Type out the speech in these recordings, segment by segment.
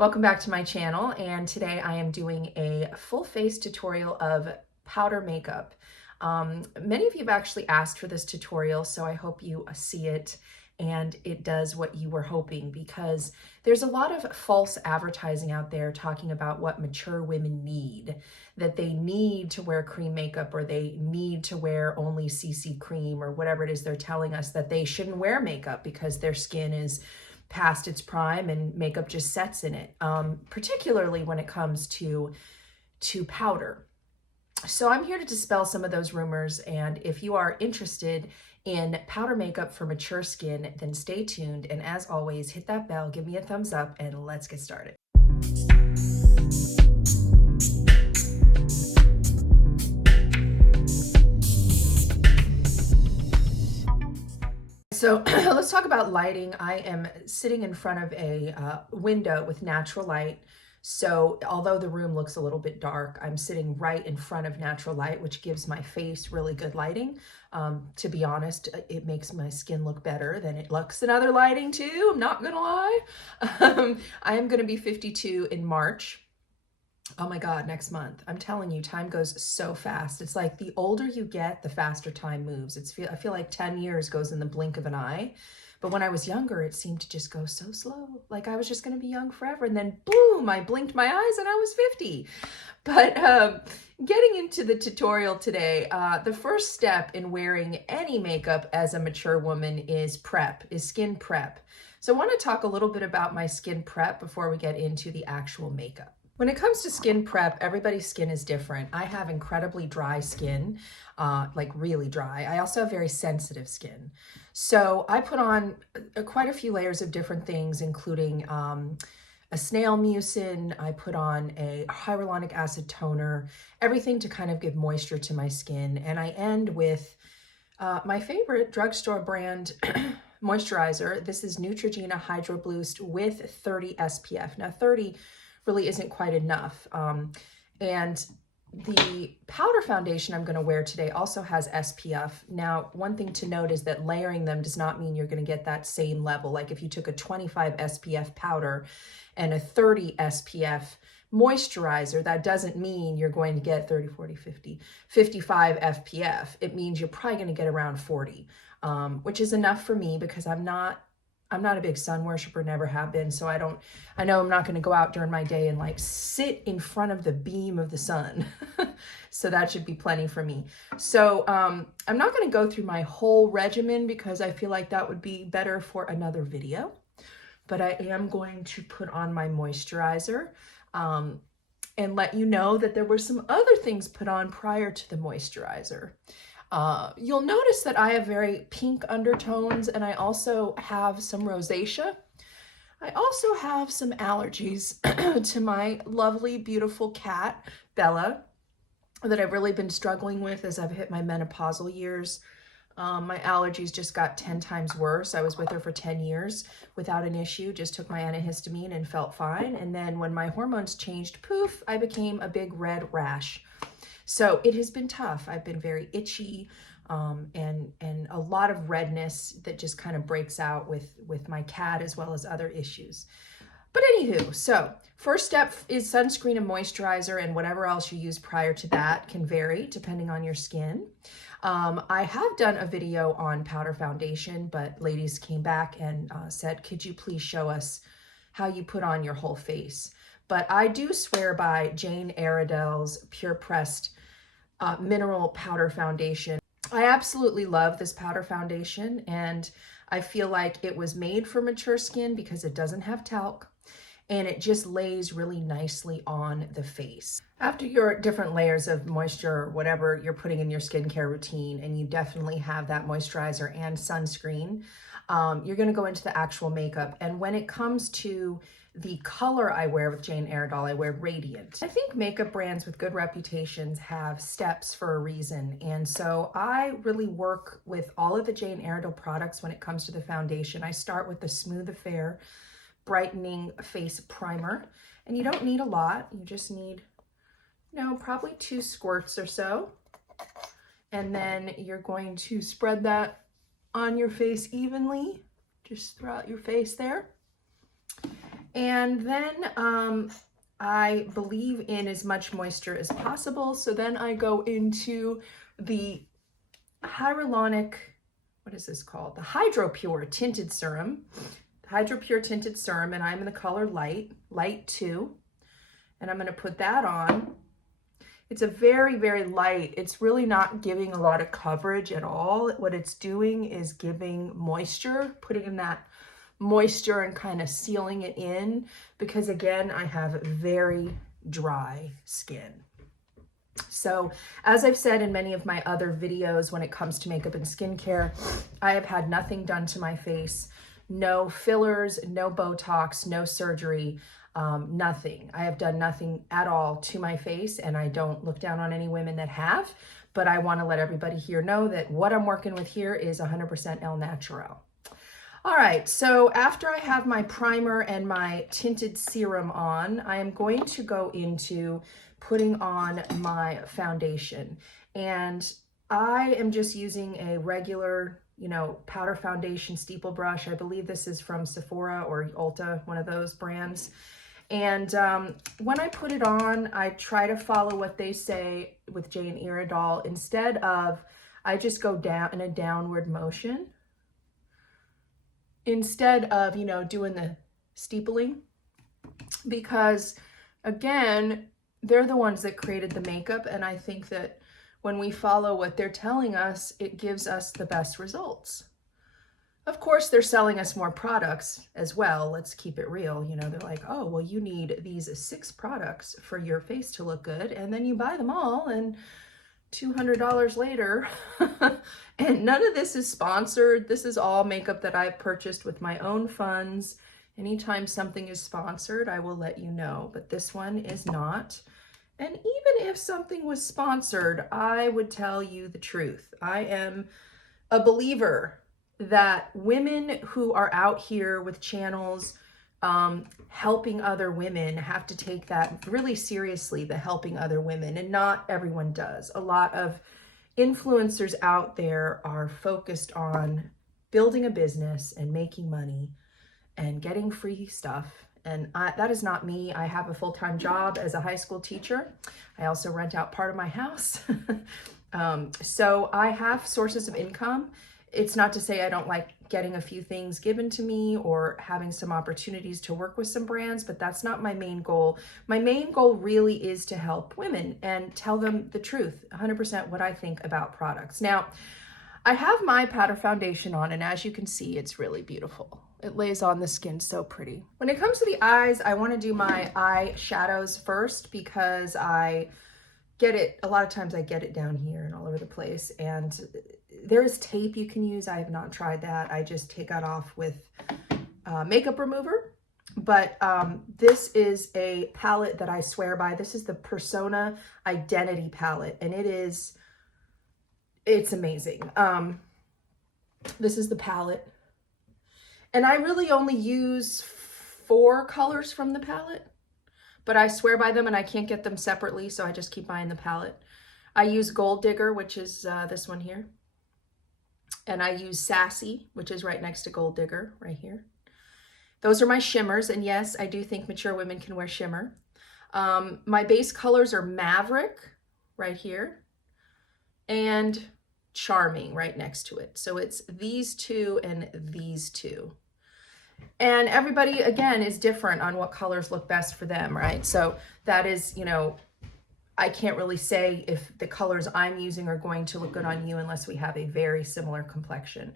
Welcome back to my channel, and today I am doing a full face tutorial of powder makeup. Many of you have actually asked for this tutorial, so I hope you see it and it does what you were hoping, because there's a lot of false advertising out there talking about what mature women need, that they need to wear cream makeup or they need to wear only CC cream or whatever it is they're telling us, that they shouldn't wear makeup because their skin is past its prime and makeup just sets in it, particularly when it comes to powder. So I'm here to dispel some of those rumors, and if you are interested in powder makeup for mature skin, then stay tuned, and as always, hit that bell, give me a thumbs up, and let's get started. So let's talk about lighting. I am sitting in front of a window with natural light. So although the room looks a little bit dark, I'm sitting right in front of natural light, which gives my face really good lighting. To be honest, it makes my skin look better than it looks in other lighting too. I'm not gonna lie. I am gonna be 52 in March. Oh my God, next month. I'm telling you, time goes so fast. It's like the older you get, the faster time moves. I feel like 10 years goes in the blink of an eye. But when I was younger, it seemed to just go so slow. Like I was just gonna be young forever. And then boom, I blinked my eyes and I was 50. But getting into the tutorial today, the first step in wearing any makeup as a mature woman is skin prep. So I wanna talk a little bit about my skin prep before we get into the actual makeup. When it comes to skin prep, everybody's skin is different. I have incredibly dry skin, like really dry. I also have very sensitive skin. So I put on quite a few layers of different things, including a snail mucin. I put on a hyaluronic acid toner, everything to kind of give moisture to my skin. And I end with my favorite drugstore brand moisturizer. This is Neutrogena Hydro Boost with 30 SPF. Now 30 really isn't quite enough. And the powder foundation I'm gonna wear today also has SPF. Now, one thing to note is that layering them does not mean you're gonna get that same level. Like if you took a 25 SPF powder and a 30 SPF moisturizer, that doesn't mean you're going to get 30, 40, 50, 55 FPF. It means you're probably gonna get around 40, which is enough for me because I'm not a big sun worshiper, never have been. So I know I'm not going to go out during my day and like sit in front of the beam of the sun. So that should be plenty for me. So I'm not going to go through my whole regimen because I feel like that would be better for another video. But I am going to put on my moisturizer and let you know that there were some other things put on prior to the moisturizer. You'll notice that I have very pink undertones, and I also have some rosacea. I also have some allergies to my lovely, beautiful cat, Bella, that I've really been struggling with as I've hit my menopausal years. My allergies just got 10 times worse. I was with her for 10 years without an issue, just took my antihistamine and felt fine. And then when my hormones changed, poof, I became a big red rash. So it has been tough. I've been very itchy and a lot of redness that just kind of breaks out with my cat as well as other issues. But anywho, so first step is sunscreen and moisturizer, and whatever else you use prior to that can vary depending on your skin. I have done a video on powder foundation, but ladies came back and said, could you please show us how you put on your whole face? But I do swear by Jane Iredale's PurePressed mineral powder foundation. I absolutely love this powder foundation, and I feel like it was made for mature skin because it doesn't have talc and it just lays really nicely on the face. After your different layers of moisture or whatever you're putting in your skincare routine, and you definitely have that moisturizer and sunscreen, you're gonna go into the actual makeup. And when it comes to the color I wear with Jane Iredale, I wear Radiant. I think makeup brands with good reputations have steps for a reason. And so I really work with all of the Jane Iredale products when it comes to the foundation. I start with the Smooth Affair Brightening Face Primer. And you don't need a lot. You just need, probably 2 squirts or so. And then you're going to spread that on your face evenly, just throughout your face there. And then I believe in as much moisture as possible. So then I go into the hyaluronic, what is this called? The HydroPure Tinted Serum. HydroPure Tinted Serum, and I'm in the color Light 2. And I'm going to put that on. It's a very, very light. It's really not giving a lot of coverage at all. What it's doing is giving moisture, putting in that moisture and kind of sealing it in, because again, I have very dry skin. So as I've said in many of my other videos, when it comes to makeup and skincare, I have had nothing done to my face. No fillers, no Botox, no surgery, nothing. I have done nothing at all to my face, and I don't look down on any women that have, but I want to let everybody here know that what I'm working with here is 100% El Natural. All right, so after I have my primer and my tinted serum on, I am going to go into putting on my foundation. And I am just using a regular, powder foundation steeple brush. I believe this is from Sephora or Ulta, one of those brands. And when I put it on, I try to follow what they say with Jane Iredale. Instead of, I just go down in a downward motion. Instead of, doing the steepling, because again, they're the ones that created the makeup. And I think that when we follow what they're telling us, it gives us the best results. Of course, they're selling us more products as well. Let's keep it real. They're like, oh, well, you need these 6 products for your face to look good. And then you buy them all and $200 later. And none of this is sponsored. This is all makeup that I've purchased with my own funds. Anytime something is sponsored, I will let you know, but this one is not. And even if something was sponsored, I would tell you the truth. I am a believer that women who are out here with channels helping other women have to take that really seriously, the helping other women, and not everyone does. A lot of influencers out there are focused on building a business and making money and getting free stuff. And that is not me. I have a full-time job as a high school teacher. I also rent out part of my house. So I have sources of income. It's not to say I don't like getting a few things given to me or having some opportunities to work with some brands, but that's not my main goal. My main goal really is to help women and tell them the truth, 100% what I think about products. Now, I have my powder foundation on, and as you can see, it's really beautiful. It lays on the skin so pretty. When it comes to the eyes, I want to do my eye shadows first, because I get it, a lot of times I get it down here and all over the place, and there is tape you can use. I have not tried that. I just take that off with makeup remover. But this is a palette that I swear by. This is the Persona Identity palette, and it's amazing. This is the palette. And I really only use 4 colors from the palette, but I swear by them and I can't get them separately, so I just keep buying the palette. I use Gold Digger, which is this one here. And I use Sassy, which is right next to Gold Digger, right here. Those are my shimmers, and yes, I do think mature women can wear shimmer. My base colors are Maverick, right here, and Charming, right next to it. So it's these 2 and these 2. And everybody, again, is different on what colors look best for them, right? So that is, I can't really say if the colors I'm using are going to look good on you unless we have a very similar complexion.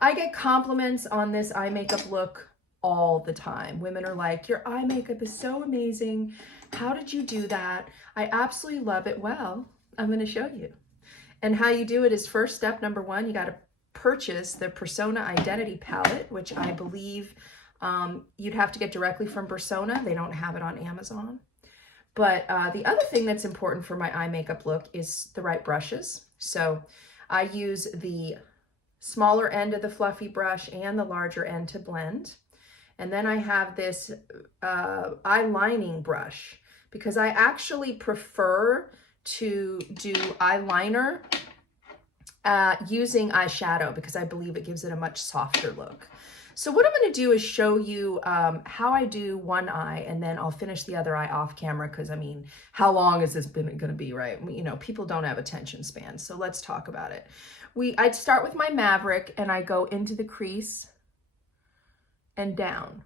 I get compliments on this eye makeup look all the time. Women are like, your eye makeup is so amazing. How did you do that? I absolutely love it. Well, I'm going to show you. And how you do it is, first step number 1, you got to purchase the Persona Identity palette, which I believe you'd have to get directly from Persona. They don't have it on Amazon. But the other thing that's important for my eye makeup look is the right brushes. So I use the smaller end of the fluffy brush and the larger end to blend. And then I have this eye lining brush, because I actually prefer to do eyeliner using eyeshadow, because I believe it gives it a much softer look. So what I'm going to do is show you how I do one eye, and then I'll finish the other eye off camera, because I mean, how long is this going to be, right? You know, people don't have attention spans, so let's talk about it. I'd start with my Maverick, and I go into the crease and down.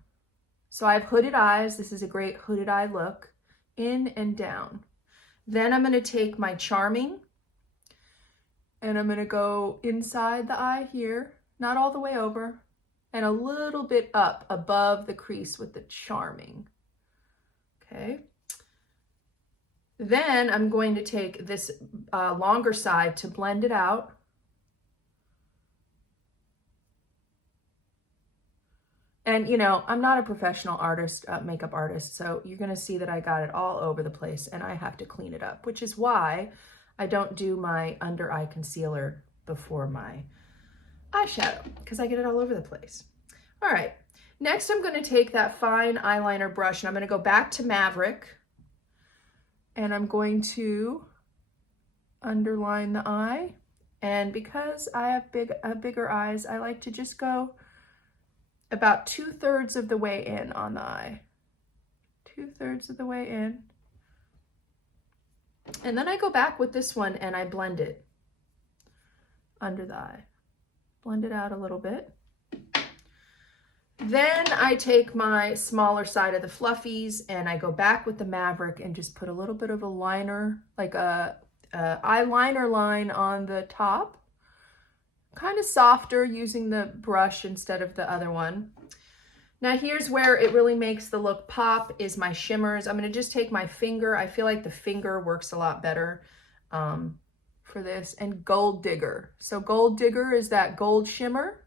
So I have hooded eyes. This is a great hooded eye look, in and down. Then I'm going to take my Charming, and I'm going to go inside the eye here, not all the way over, and a little bit up above the crease with the Charming. Okay. Then I'm going to take this longer side to blend it out. And you know, I'm not a professional artist, makeup artist, so you're gonna see that I got it all over the place and I have to clean it up, which is why I don't do my under eye concealer before my eyeshadow, because I get it all over the place. All right, next I'm gonna take that fine eyeliner brush and I'm gonna go back to Maverick, and I'm going to underline the eye. And because I have bigger eyes, I like to just go about 2/3 of the way in on the eye. 2/3 of the way in. And then I go back with this one and I blend it under the eye. Blend it out a little bit. Then I take my smaller side of the fluffies and I go back with the Maverick and just put a little bit of a liner, like a eyeliner line on the top. Kind of softer, using the brush instead of the other one. Now here's where it really makes the look pop, is my shimmers. I'm going to just take my finger. I feel like the finger works a lot better for this. And Gold Digger. So Gold Digger is that gold shimmer,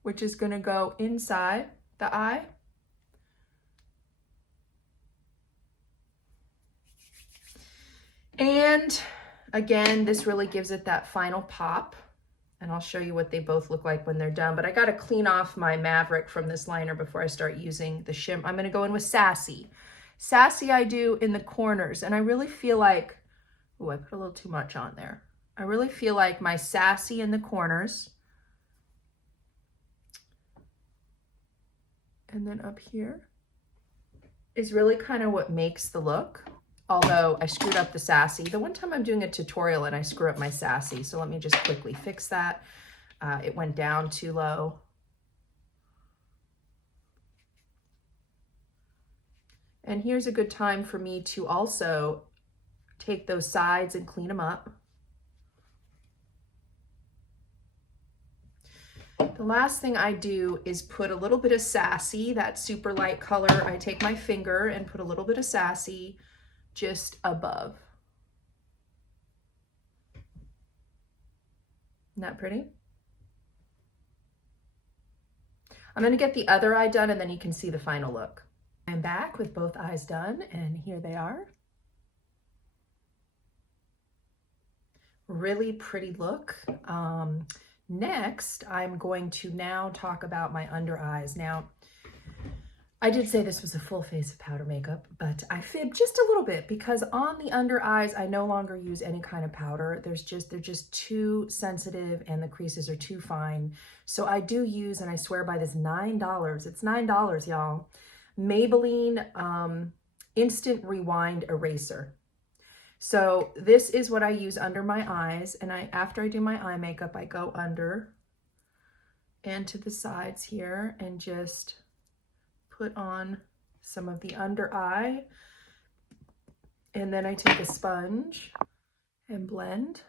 which is going to go inside the eye. And again, this really gives it that final pop. And I'll show you what they both look like when they're done. But I got to clean off my Maverick from this liner before I start using the shimmer. I'm going to go in with Sassy. Sassy I do in the corners. And I really feel like, oh, I put a little too much on there. I really feel like my Sassy in the corners. And then up here is really kind of what makes the look. Although I screwed up the Sassy. The one time I'm doing a tutorial and I screw up my Sassy. So let me just quickly fix that. It went down too low. And here's a good time for me to also take those sides and clean them up. The last thing I do is put a little bit of Sassy, that super light color. I take my finger and put a little bit of Sassy just above. Isn't that pretty? I'm going to get the other eye done and then you can see the final look. I'm back with both eyes done and here they are. Really pretty look. Next, I'm going to now talk about my under eyes. Now, I did say this was a full face of powder makeup, but I fibbed just a little bit because on the under eyes, I no longer use any kind of powder. They're just too sensitive and the creases are too fine. So I do use, and I swear by this, $9. It's $9, y'all. Maybelline Instant Rewind Eraser. So this is what I use under my eyes. And after I do my eye makeup, I go under and to the sides here and just put on some of the under eye, and then I take a sponge and blend.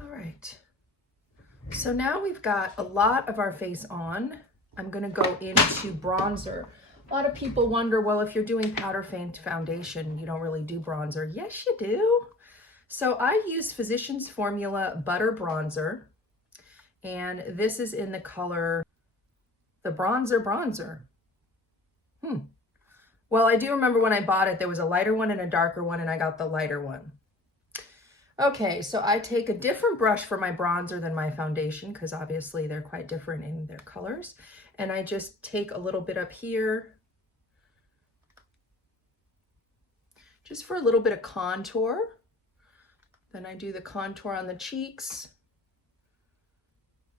All right, so now we've got a lot of our face on. I'm gonna go into bronzer. A lot of people wonder, well, if you're doing powder foundation, you don't really do bronzer. Yes, you do. So I use Physicians Formula Butter Bronzer, and this is in the color, the Bronzer. Well, I do remember when I bought it, there was a lighter one and a darker one, and I got the lighter one. Okay, so I take a different brush for my bronzer than my foundation, because obviously they're quite different in their colors. And I just take a little bit up here, just for a little bit of contour. Then I do the contour on the cheeks.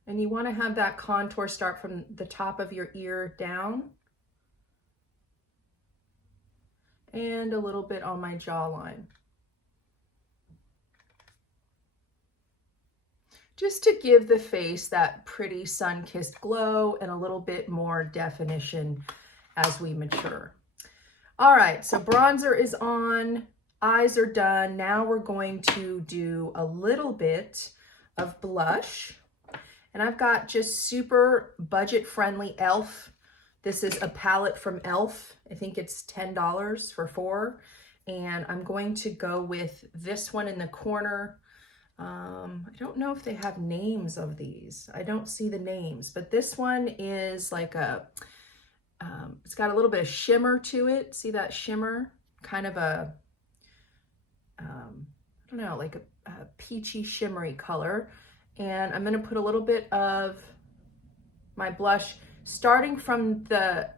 And you want to have that contour start from the top of your ear down. And a little bit on my jawline. Just to give the face that pretty sun-kissed glow and a little bit more definition as we mature. All right, so bronzer is on, eyes are done. Now we're going to do a little bit of blush. And I've got just super budget-friendly e.l.f. This is a palette from e.l.f. I think it's $10 for 4. And I'm going to go with this one in the corner. I don't know if they have names of these. I don't see the names, but this one is like a, it's got a little bit of shimmer to it. See that shimmer? Kind of a, I don't know, like a peachy shimmery color. And I'm going to put a little bit of my blush starting from the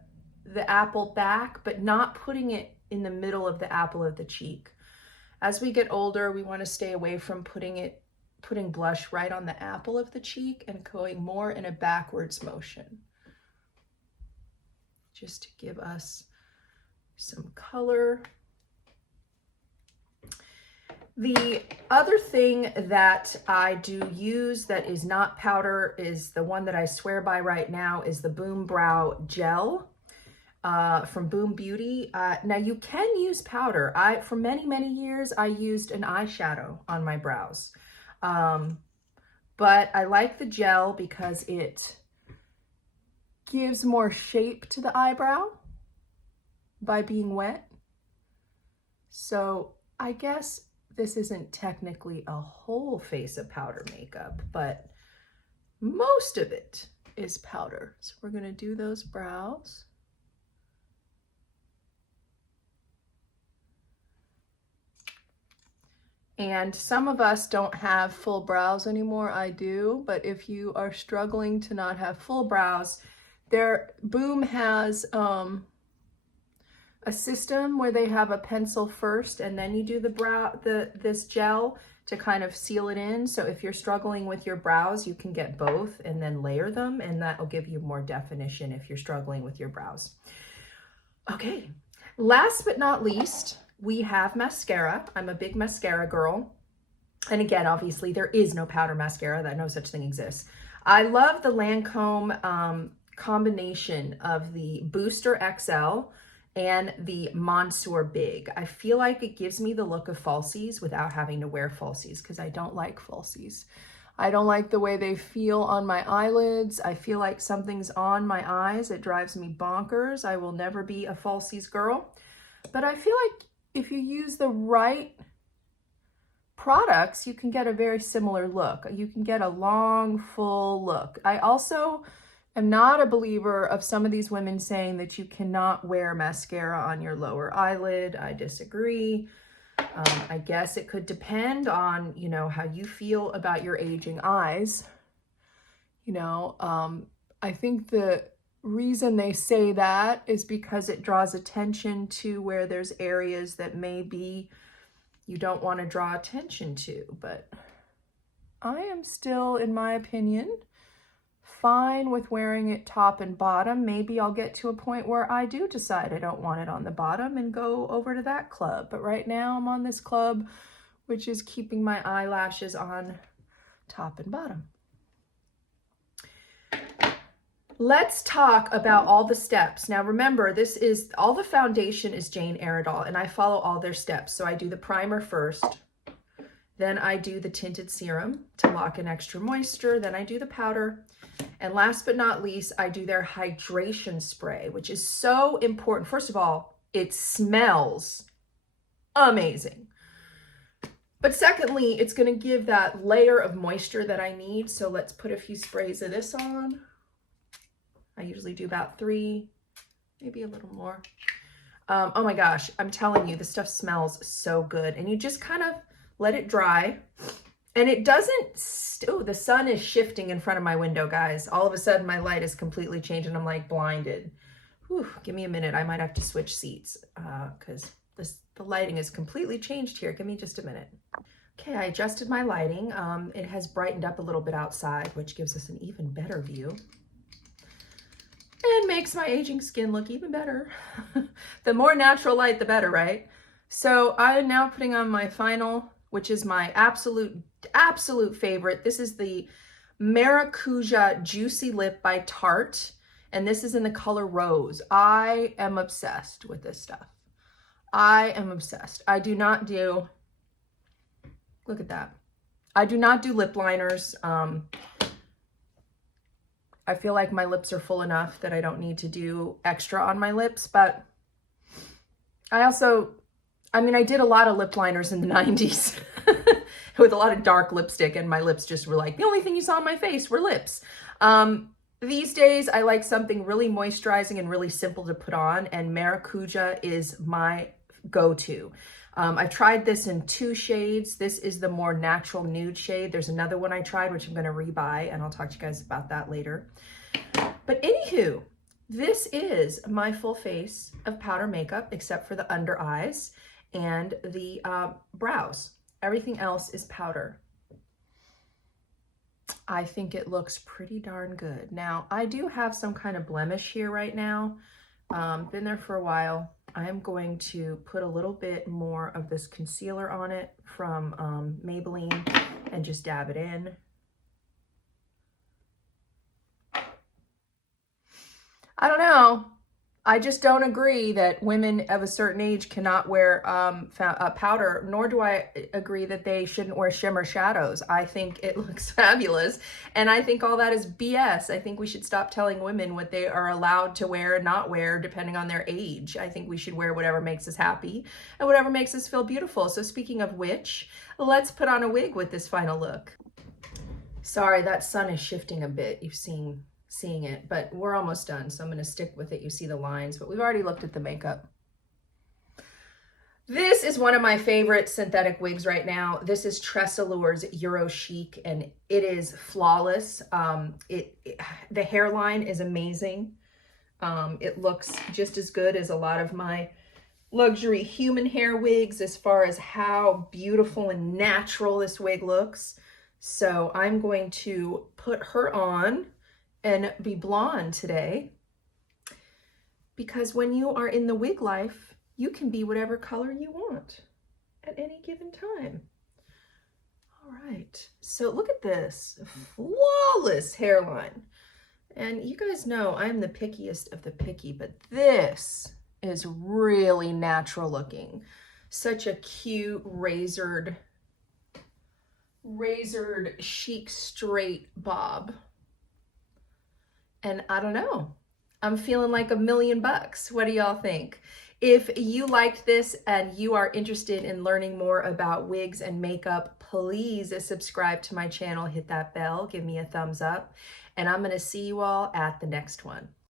apple back, but not putting it in the middle of the apple of the cheek. As we get older, we want to stay away from putting blush right on the apple of the cheek and going more in a backwards motion. Just to give us some color. The other thing that I do use that is not powder is the one that I swear by right now is the Boom Brow Gel. From Boom Beauty. Now you can use powder. For many years, I used an eyeshadow on my brows. But I like the gel because it gives more shape to the eyebrow by being wet. So I guess this isn't technically a whole face of powder makeup, but most of it is powder. So we're gonna do those brows. And some of us don't have full brows anymore. I do, but if you are struggling to not have full brows, Boom has a system where they have a pencil first and then you do this gel to kind of seal it in. So if you're struggling with your brows, you can get both and then layer them, and that will give you more definition if you're struggling with your brows. Okay, last but not least, we have mascara. I'm a big mascara girl. And again, obviously there is no powder mascara, that no such thing exists. I love the Lancome combination of the Booster XL and the Monsieur Big. I feel like it gives me the look of falsies without having to wear falsies because I don't like falsies. I don't like the way they feel on my eyelids. I feel like something's on my eyes. It drives me bonkers. I will never be a falsies girl. But I feel like if you use the right products, you can get a very similar look. You can get a long, full look. I also am not a believer of some of these women saying that you cannot wear mascara on your lower eyelid. I disagree. I guess it could depend on, you know, how you feel about your aging eyes. You know, I think the reason they say that is because it draws attention to where there's areas that maybe you don't want to draw attention to. But I am still, in my opinion, fine with wearing it top and bottom. Maybe I'll get to a point where I do decide I don't want it on the bottom and go over to that club. But right now I'm on this club, which is keeping my eyelashes on top and bottom. Let's talk about all the steps. Now remember, all the foundation is Jane Iredale, and I follow all their steps. So I do the primer first, then I do the tinted serum to lock in extra moisture, then I do the powder, and last but not least, I do their hydration spray, which is so important. First of all, it smells amazing. But secondly, it's going to give that layer of moisture that I need. So let's put a few sprays of this on. I usually do about 3, maybe a little more. Oh my gosh, I'm telling you, this stuff smells so good. And you just kind of let it dry. And it doesn't, oh, the sun is shifting in front of my window, guys. All of a sudden, my light is completely changed and I'm like blinded. Whew, give me a minute. I might have to switch seats because The lighting is completely changed here. Give me just a minute. Okay, I adjusted my lighting. It has brightened up a little bit outside, which gives us an even better view. And makes my aging skin look even better. The more natural light, the better, right? So I am now putting on my final, which is my absolute favorite. This is the Maracuja Juicy Lip by Tarte. And this is in the color Rose. I am obsessed with this stuff. I am obsessed. I do not do, look at that. I do not do lip liners. I feel like my lips are full enough that I don't need to do extra on my lips, but I did a lot of lip liners in the 90s with a lot of dark lipstick, and my lips just were like, the only thing you saw on my face were lips. These days, I like something really moisturizing and really simple to put on, and Maracuja is my go-to. I've tried this in 2 shades. This is the more natural nude shade. There's another one I tried, which I'm going to rebuy, and I'll talk to you guys about that later. But anywho, this is my full face of powder makeup, except for the under eyes and the brows. Everything else is powder. I think it looks pretty darn good. Now, I do have some kind of blemish here right now. Been there for a while. I am going to put a little bit more of this concealer on it from Maybelline and just dab it in. I don't know. I just don't agree that women of a certain age cannot wear powder, nor do I agree that they shouldn't wear shimmer shadows. I think it looks fabulous, and I think all that is BS. I think we should stop telling women what they are allowed to wear and not wear depending on their age. I think we should wear whatever makes us happy and whatever makes us feel beautiful. So speaking of which, let's put on a wig with this final look. Sorry, that sun is shifting a bit. You've seeing it, but we're almost done, so I'm going to stick with it. You see the lines, but we've already looked at the makeup. This is one of my favorite synthetic wigs right now. This is TressAllure's Euro Chic, and it is flawless. The hairline is amazing. It looks just as good as a lot of my luxury human hair wigs as far as how beautiful and natural this wig looks. So I'm going to put her on and be blonde today, because when you are in the wig life, you can be whatever color you want at any given time. All right, so look at this flawless hairline. And you guys know I'm the pickiest of the picky, but this is really natural looking. Such a cute razored chic straight bob. And I don't know, I'm feeling like $1 million bucks. What do y'all think? If you liked this and you are interested in learning more about wigs and makeup, please subscribe to my channel, hit that bell, give me a thumbs up, and I'm gonna see you all at the next one.